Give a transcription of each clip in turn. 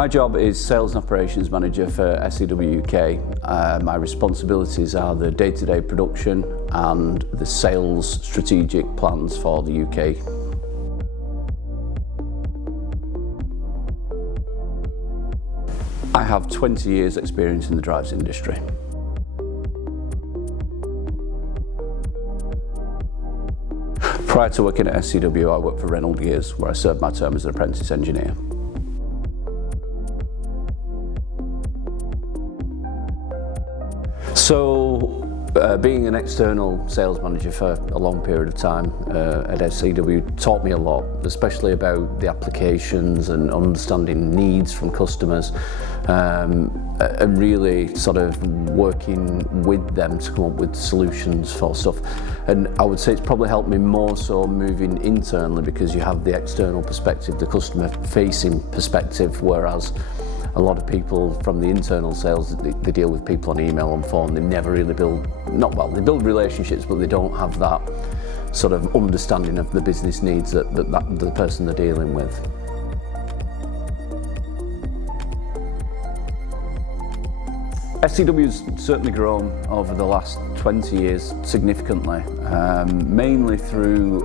My job is Sales and Operations Manager for SEW UK. My responsibilities are the day-to-day production and the sales strategic plans for the UK. I have 20 years experience in the drives industry. Prior to working at SEW, I worked for Reynolds Gears, where I served my term as an apprentice engineer. So, being an external sales manager for a long period of time at SEW taught me a lot, especially about the applications and understanding needs from customers, and really sort of working with them to come up with solutions for stuff. And I would say it's probably helped me more so moving internally, because you have the external perspective, the customer facing perspective, whereas a lot of people from the internal sales, they deal with people on email, on phone. They never really they build relationships, but they don't have that sort of understanding of the business needs that the person they're dealing with. SEW's certainly grown over the last 20 years significantly, mainly through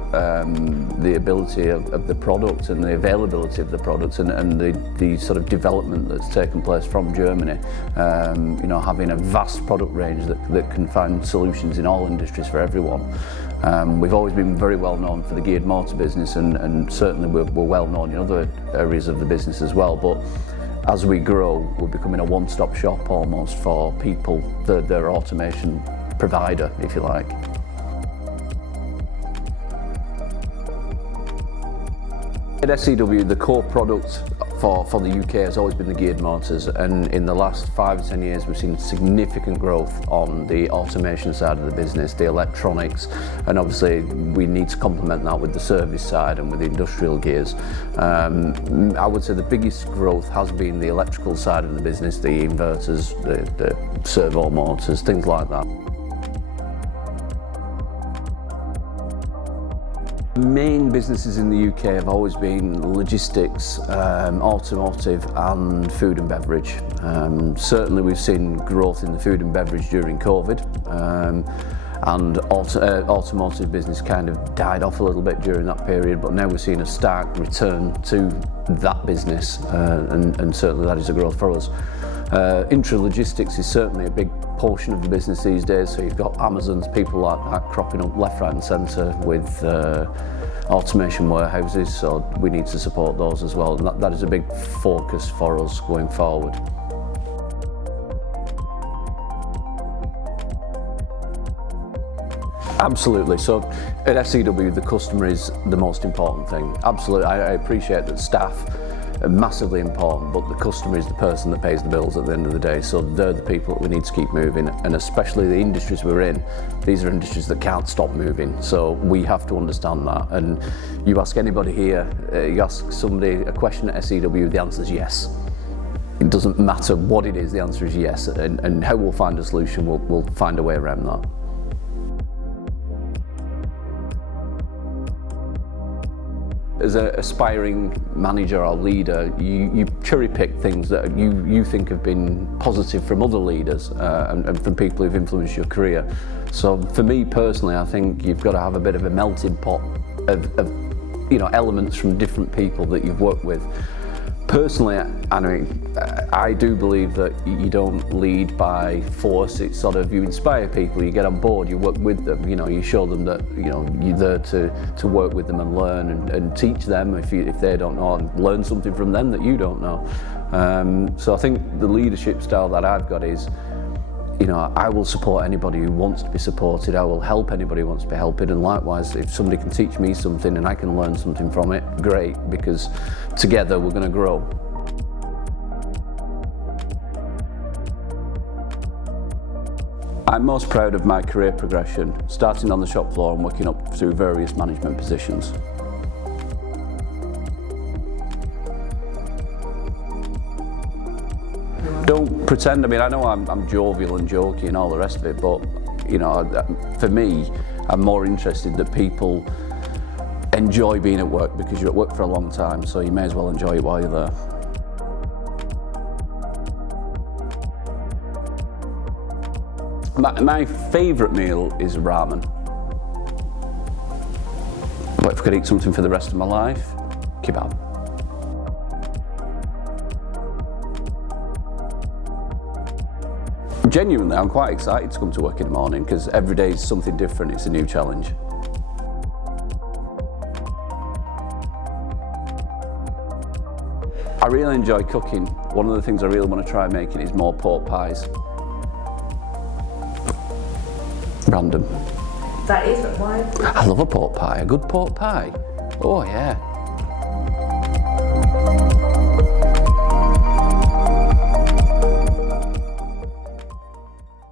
the ability of the product and the availability of the products and the sort of development that's taken place from Germany. Having a vast product range that can find solutions in all industries for everyone. We've always been very well known for the geared motor business, and certainly we're well known in other areas of the business as well. But as we grow, we're becoming a one-stop shop almost for people, their automation provider, if you like. At SEW, the core product for the UK has always been the geared motors, and in the last 5 to 10 years we've seen significant growth on the automation side of the business, the electronics, and obviously we need to complement that with the service side and with the industrial gears. I would say the biggest growth has been the electrical side of the business, the inverters, the servo motors, things like that. Main businesses in the UK have always been logistics, automotive and food and beverage. Certainly we've seen growth in the food and beverage during COVID, and automotive business kind of died off a little bit during that period, but now we're seeing a stark return to that business, and certainly that is a growth for us. Intralogistics is certainly a big portion of the business these days, so you've got Amazons, people like that cropping up left, right and centre with automation warehouses, so we need to support those as well, and that is a big focus for us going forward. Absolutely. So at SEW, the customer is the most important thing. Absolutely. I appreciate that staff are massively important, but the customer is the person that pays the bills at the end of the day. So they're the people that we need to keep moving, and especially the industries we're in, these are industries that can't stop moving. So we have to understand that. And you ask anybody here, you ask somebody a question at SEW, the answer is yes. It doesn't matter what it is, the answer is yes. And how we'll find a solution, we'll find a way around that. As an aspiring manager or leader, you cherry pick things that you think have been positive from other leaders and from people who've influenced your career. So for me personally, I think you've got to have a bit of a melting pot of elements from different people that you've worked with. Personally, I do believe that you don't lead by force. It's sort of, you inspire people, you get on board, you work with them, you show them that you're there to work with them and learn and teach them if they don't know, and learn something from them that you don't know. So I think the leadership style that I've got is, I will support anybody who wants to be supported. I will help anybody who wants to be helped. And likewise, if somebody can teach me something and I can learn something from it, great, because together we're going to grow. I'm most proud of my career progression, starting on the shop floor and working up through various management positions. Don't pretend, I know I'm jovial and jokey and all the rest of it, but for me, I'm more interested that people enjoy being at work, because you're at work for a long time, so you may as well enjoy it while you're there. My favourite meal is ramen. But if I could eat something for the rest of my life, kebab. Genuinely, I'm quite excited to come to work in the morning because every day is something different, it's a new challenge. I really enjoy cooking. One of the things I really want to try making is more pork pies. Random. That is, but why? I love a pork pie, a good pork pie. Oh yeah.